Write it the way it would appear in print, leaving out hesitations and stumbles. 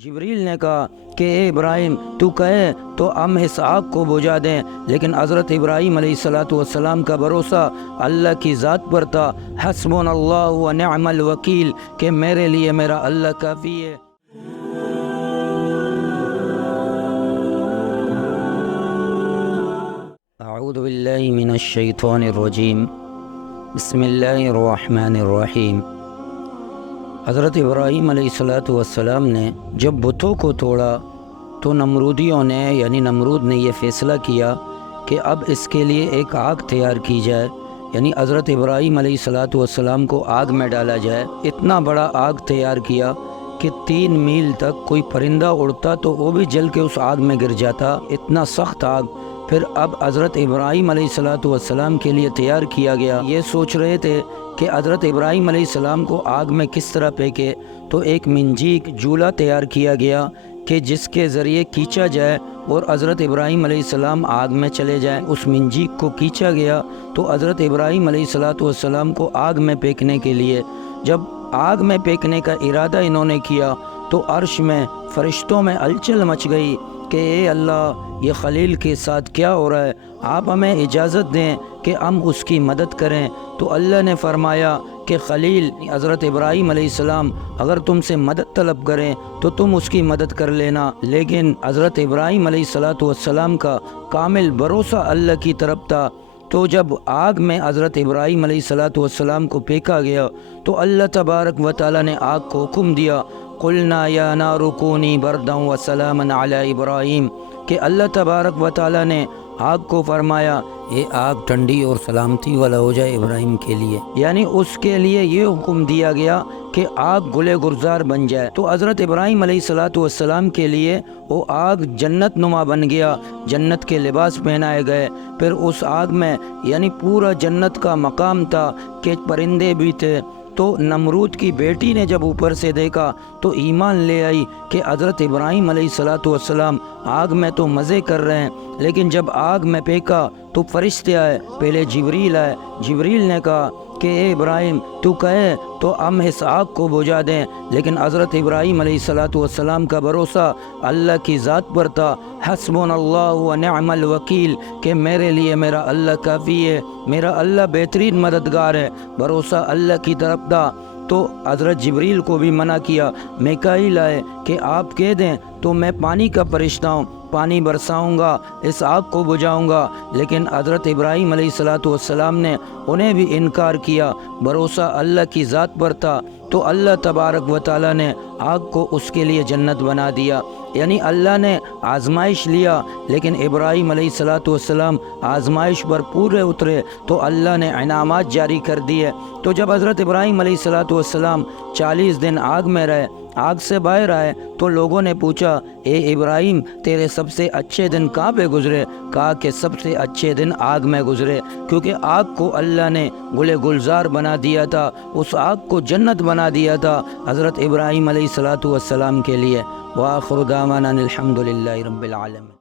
جبریل نے کہا کہ اے ابراہیم تو کہے تو ہم اس آگ کو بجھا دیں، لیکن حضرت ابراہیم علیہ السلام کا بھروسہ اللہ کی ذات پر تھا۔ حسبنا اللہ و نعم الوکیل، کہ میرے لیے میرا اللہ کافی ہے۔ اعوذ باللہ من الشیطان الرجیم، بسم اللہ الرحمن الرحیم۔ حضرت ابراہیم علیہ السلام نے جب بتوں کو توڑا تو نمرودیوں نے یعنی نمرود نے یہ فیصلہ کیا کہ اب اس کے لیے ایک آگ تیار کی جائے، یعنی حضرت ابراہیم علیہ السلام کو آگ میں ڈالا جائے۔ اتنا بڑا آگ تیار کیا کہ 3 میل تک کوئی پرندہ اڑتا تو وہ بھی جل کے اس آگ میں گر جاتا، اتنا سخت آگ۔ پھر اب حضرت ابراہیم علیہ السلام کے لیے تیار کیا گیا۔ یہ سوچ رہے تھے کہ حضرت ابراہیم علیہ السلام کو آگ میں کس طرح پھینکے، تو ایک منجیک جولا تیار کیا گیا کہ جس کے ذریعے کھینچا جائے اور حضرت ابراہیم علیہ السلام آگ میں چلے جائیں۔ اس منجیک کو کھینچا گیا تو حضرت ابراہیم علیہ السلام کو آگ میں پھینکنے کے لیے جب آگ میں پھینکنے کا ارادہ انہوں نے کیا تو عرش میں فرشتوں میں ہلچل مچ گئی کہ اے اللہ، یہ خلیل کے ساتھ کیا ہو رہا ہے؟ آپ ہمیں اجازت دیں کہ ہم اس کی مدد کریں۔ تو اللہ نے فرمایا کہ خلیل حضرت ابراہیم علیہ السلام اگر تم سے مدد طلب کریں تو تم اس کی مدد کر لینا، لیکن حضرت ابراہیم علیہ السلام کا کامل بھروسہ اللہ کی طرف تھا۔ تو جب آگ میں حضرت ابراہیم علیہ السلام کو پھینکا گیا تو اللہ تبارک و تعالیٰ نے آگ کو حکم دیا، قلنا یا نار کونی بردا و سلاما علی ابراہیم، کہ اللہ تبارک و تعالیٰ نے آگ کو فرمایا یہ آگ ٹھنڈی اور سلامتی والا ہو جائے ابراہیم کے لیے، یعنی اس کے لیے یہ حکم دیا گیا کہ آگ گلے گلزار بن جائے۔ تو حضرت ابراہیم علیہ السلام کے لیے وہ آگ جنت نما بن گیا، جنت کے لباس پہنائے گئے۔ پھر اس آگ میں یعنی پورا جنت کا مقام تھا کہ پرندے بھی تھے۔ تو نمرود کی بیٹی نے جب اوپر سے دیکھا تو ایمان لے آئی کہ حضرت ابراہیم علیہ السلام آگ میں تو مزے کر رہے ہیں، لیکن جب آگ میں پھینکا تو فرشتے آئے، پہلے جبریل آئے۔ جبریل نے کہا کہ اے ابراہیم تو کہے تو ہم اس آگ کو بجھا دیں، لیکن حضرت ابراہیم علیہ السلام کا بھروسہ اللہ کی ذات پر تھا۔ حسبنا اللہ و نعم الوکیل، کہ میرے لیے میرا اللہ کافی ہے، میرا اللہ بہترین مددگار ہے۔ بھروسہ اللہ کی طرف تھا۔ تو حضرت جبریل کو بھی منع کیا، میکائیل آئے کہ آپ کہہ دیں تو میں پانی کا فرشتہ ہوں، پانی برساؤں گا، اس آگ کو بجھاؤں گا، لیکن حضرت ابراہیم علیہ السلام نے انہیں بھی انکار کیا۔ بھروسہ اللہ کی ذات پر تھا تو اللہ تبارک و تعالیٰ نے آگ کو اس کے لیے جنت بنا دیا، یعنی اللہ نے آزمائش لیا لیکن ابراہیم علیہ السلام آزمائش پر پورے اترے تو اللہ نے انعامات جاری کر دیے۔ تو جب حضرت ابراہیم علیہ السلام 40 دن آگ میں رہے، آگ سے باہر آئے تو لوگوں نے پوچھا اے ابراہیم تیرے سب سے اچھے دن کہاں پہ گزرے؟ کہا کہ سب سے اچھے دن آگ میں گزرے، کیونکہ آگ کو اللہ نے گلے گلزار بنا دیا تھا، اس آگ کو جنت بنا دیا تھا حضرت ابراہیم علیہ السلام کے لیے۔ وآخر دعوانا الحمد للہ رب العالمین۔